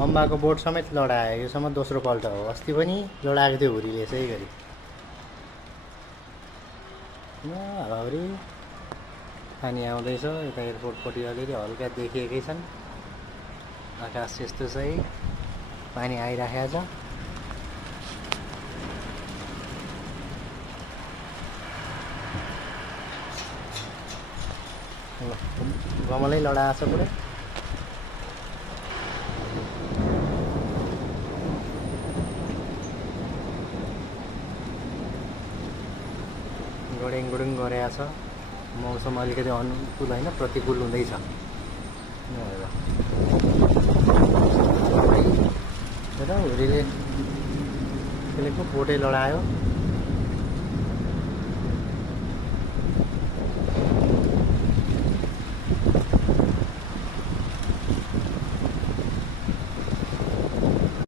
अम्बाको बोट समेत लडायो। योसम्म दोस्रो पल्ट हो। अस्ति पनि लडाएको थियो हुरीले यसै गरी। हावाहुरी पानी आउँदैछ। यता एयरपोर्टपट्टि अलिअलि हल्का देखिएकै छन्। आकाश यस्तो चाहिँ पानी आइराखेको छ। गमलै लडाएको छ पुरै। गडेङ गुडुङ गरेको छ। मौसम अलिकति अनुकूल होइन, प्रतिकूल हुँदैछ। हुरीले त्यसले पो बोटै लडायो।